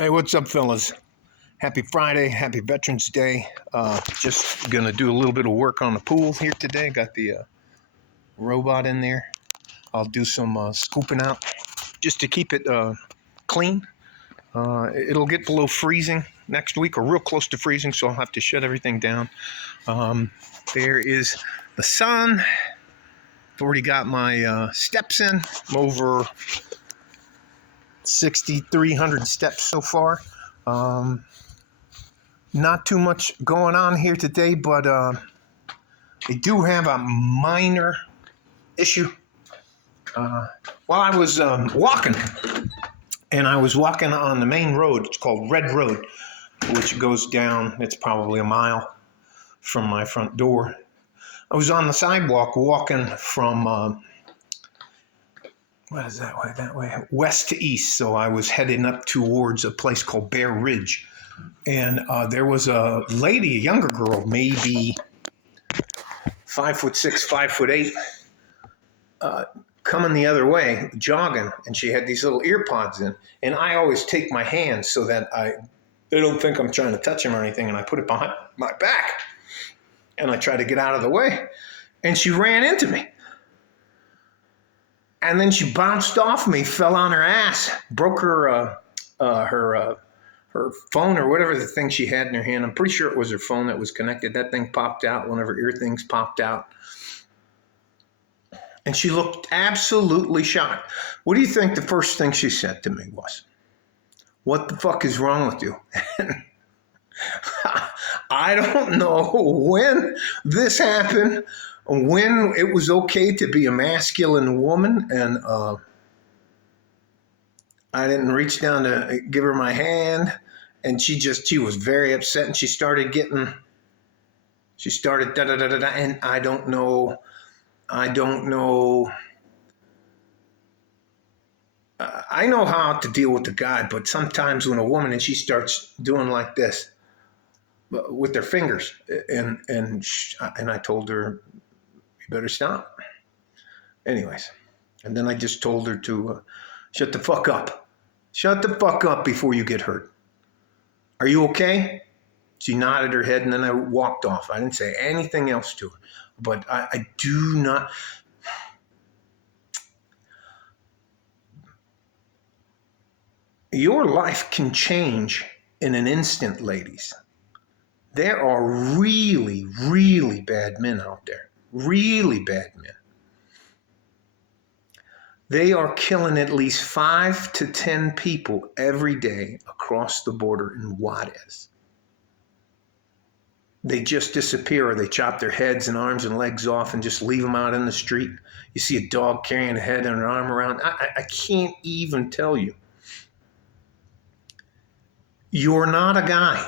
Hey, what's up, fellas? Happy Friday, happy Veterans Day. Just gonna do a little bit of work on the pool here today. Got the robot in there. I'll do some scooping out just to keep it clean. It'll get below freezing next week or real close to freezing, so I'll have to shut everything down. There is the sun. I've already got my steps in. I'm over 6,300 steps so far. Not too much going on here today, but I do have a minor issue. While I was walking, and I was walking on the main road, it's called Red Road, which goes down, it's probably a mile from my front door. I was on the sidewalk walking from, what is that way? That way, west to east. So I was heading up towards a place called Bear Ridge. And there was a lady, a younger girl, maybe 5'6", 5'8", coming the other way, jogging, and she had these little ear pods in. And I always take my hands so that they don't think I'm trying to touch them or anything, and I put it behind my back, and I try to get out of the way. And she ran into me. And then she bounced off me, fell on her ass, broke her phone or whatever the thing she had in her hand. I'm pretty sure it was her phone that was connected. That thing popped out. One of her ear things popped out. And she looked absolutely shocked. What do you think the first thing she said to me was? What the fuck is wrong with you? I don't know when this happened, when it was okay to be a masculine woman, and I didn't reach down to give her my hand, and she was very upset, and she started da da da da da, and I don't know. I know how to deal with the guy, but sometimes when a woman and she starts doing like this with their fingers, and I told her, you better stop. Anyways, and then I just told her to shut the fuck up. Shut the fuck up before you get hurt. Are you okay? She nodded her head, and then I walked off. I didn't say anything else to her. But I do not. Your life can change in an instant, ladies. There are really, really bad men out there. Really bad men. They are killing at least 5 to 10 people every day across the border in Juarez. They just disappear, or they chop their heads and arms and legs off and just leave them out in the street. You see a dog carrying a head and an arm around. I can't even tell you. You're not a guy.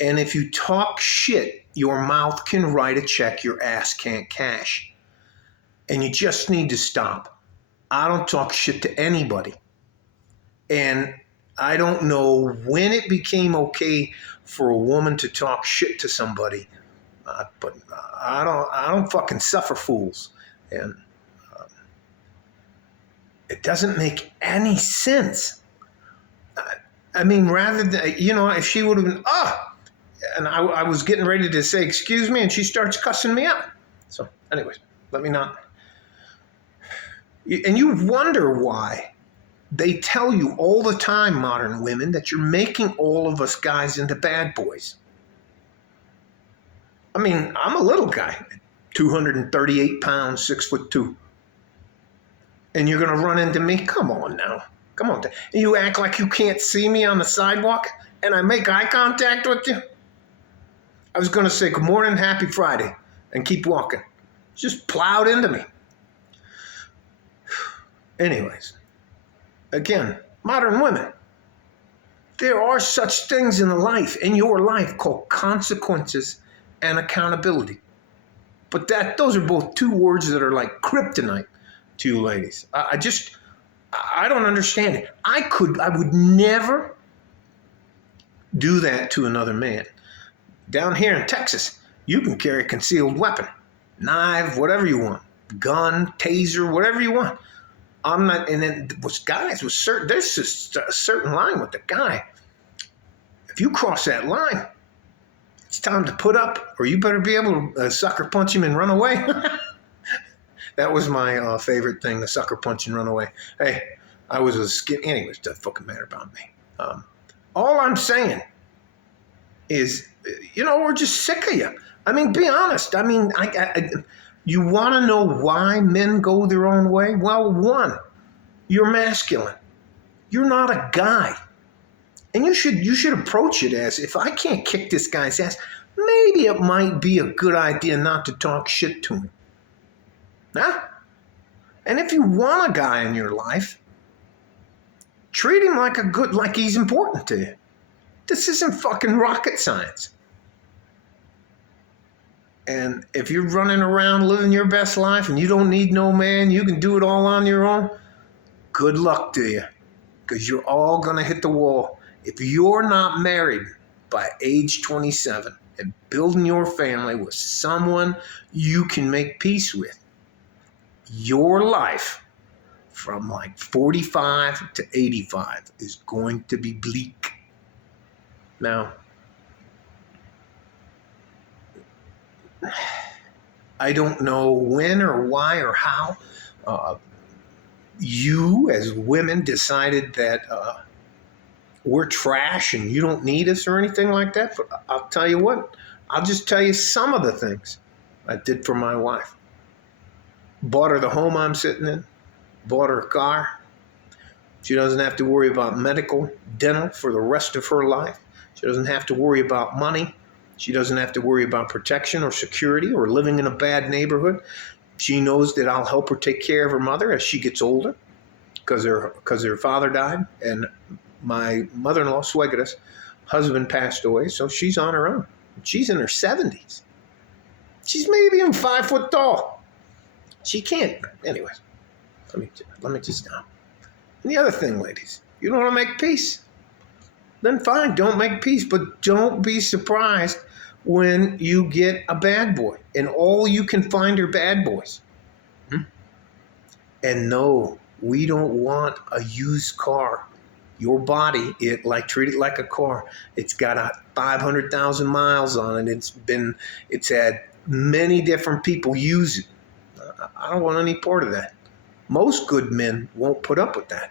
And if you talk shit, your mouth can write a check your ass can't cash. And you just need to stop. I don't talk shit to anybody. And I don't know when it became okay for a woman to talk shit to somebody, but I don't fucking suffer fools, and it doesn't make any sense. I mean, rather than, if she would have been, and I was getting ready to say excuse me, and she starts cussing me out. So, anyways, let me not. And you wonder why. They tell you all the time, modern women, that you're making all of us guys into bad boys. I mean, I'm a little guy, 238 pounds, 6'2". And you're going to run into me? Come on now. Come on. And you act like you can't see me on the sidewalk, and I make eye contact with you? I was going to say good morning, happy Friday, and keep walking. Just plowed into me. Anyways. Again, modern women, there are such things in your life called consequences and accountability. But those are both two words that are like kryptonite to you ladies. I don't understand it. I would never do that to another man. Down here in Texas, you can carry a concealed weapon, knife, whatever you want, gun, taser, whatever you want. I'm not, and then with guys, with certain, there's just a certain line with the guy. If you cross that line, it's time to put up, or you better be able to sucker punch him and run away. That was my favorite thing, the sucker punch and run away. Hey, I was a skin. Anyways, doesn't fucking matter about me. All I'm saying is, we're just sick of you. I mean, be honest. I mean, you want to know why men go their own way? Well, one, you're masculine. You're not a guy. And you should approach it as, if I can't kick this guy's ass, maybe it might be a good idea not to talk shit to him. Huh? And if you want a guy in your life, treat him like he's important to you. This isn't fucking rocket science. And if you're running around living your best life and you don't need no man, you can do it all on your own, good luck to you. Because you're all going to hit the wall. If you're not married by age 27 and building your family with someone you can make peace with, your life from like 45 to 85 is going to be bleak. Now, I don't know when or why or how you as women decided that we're trash and you don't need us or anything like that. But I'll tell you what, I'll just tell you some of the things I did for my wife. Bought her the home I'm sitting in, bought her a car. She doesn't have to worry about medical, dental for the rest of her life. She doesn't have to worry about money. She doesn't have to worry about protection or security or living in a bad neighborhood. She knows that I'll help her take care of her mother as she gets older because her father died, and my mother-in-law, Suegra's husband, passed away, so she's on her own. She's in her 70s. She's maybe even 5 foot tall. She can't. Anyways, let me just stop. And the other thing, ladies, you don't want to make peace, then fine, don't make peace, but don't be surprised when you get a bad boy and all you can find are bad boys. And no, we don't want a used car. Your body, treat it like a car. It's got 500,000 miles on it. It's had many different people use it. I don't want any part of that. Most good men won't put up with that.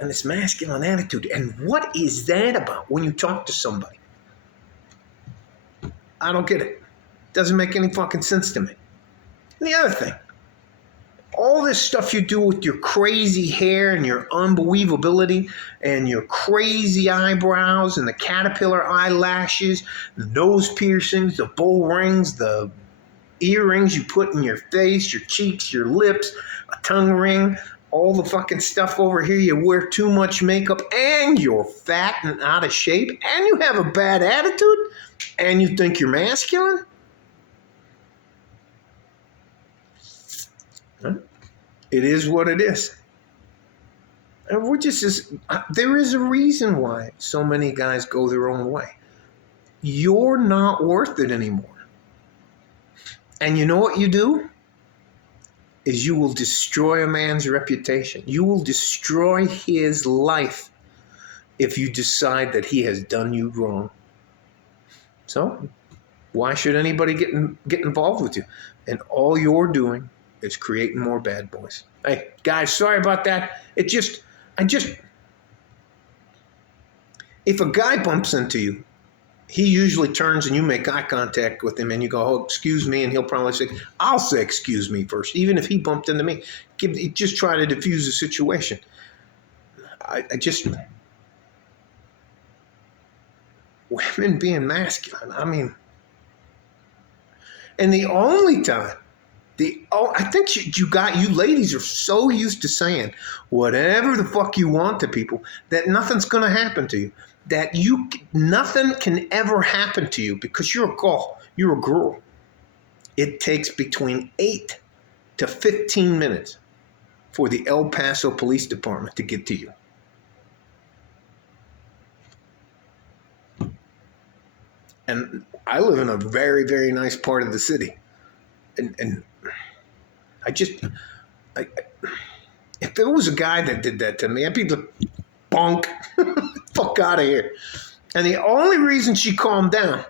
And this masculine attitude. And what is that about when you talk to somebody? I don't get it. Doesn't make any fucking sense to me. And the other thing, all this stuff you do with your crazy hair and your unbelievability and your crazy eyebrows and the caterpillar eyelashes, the nose piercings, the bull rings, the earrings you put in your face, your cheeks, your lips, a tongue ring, all the fucking stuff over here, you wear too much makeup and you're fat and out of shape and you have a bad attitude and you think you're masculine? It is what it is. And there is a reason why so many guys go their own way. You're not worth it anymore. And you know what you do? Is you will destroy a man's reputation. You will destroy his life if you decide that he has done you wrong. So, why should anybody get involved with you? And all you're doing is creating more bad boys. Hey, guys, sorry about that. If a guy bumps into you, he usually turns and you make eye contact with him and you go, oh, excuse me, and he'll probably say, I'll say excuse me first, even if he bumped into me. Just try to diffuse the situation. Women being masculine, I mean, and the only time, I think you ladies are so used to saying whatever the fuck you want to people that nothing's going to happen to you. That nothing can ever happen to you because you're a girl. It takes between 8 to 15 minutes for the El Paso Police Department to get to you. And I live in a very, very nice part of the city. And If it was a guy that did that to me, I'd be like, bunk, fuck out of here. And the only reason she calmed down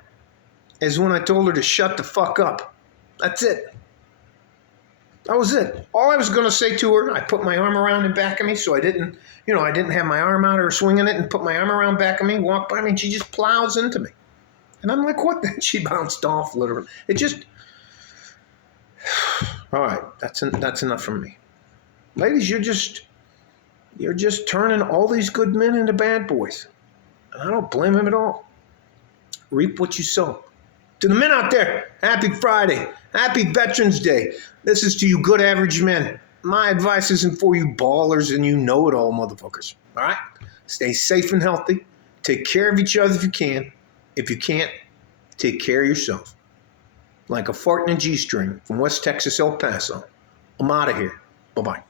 is when I told her to shut the fuck up. That's it. That was it. All I was going to say to her, I put my arm around the back of me so I didn't have my arm out or swinging it, and put my arm around back of me, walk by me, and she just plows into me. And I'm like, what? She bounced off literally. It just, all right, that's enough from me. Ladies, you're just turning all these good men into bad boys. And I don't blame him at all. Reap what you sow. To the men out there, happy Friday. Happy Veterans Day. This is to you good average men. My advice isn't for you ballers and you know-it-all motherfuckers. All right? Stay safe and healthy. Take care of each other if you can. If you can't, take care of yourself. Like a fart in a G-string from West Texas, El Paso. I'm out of here. Bye-bye.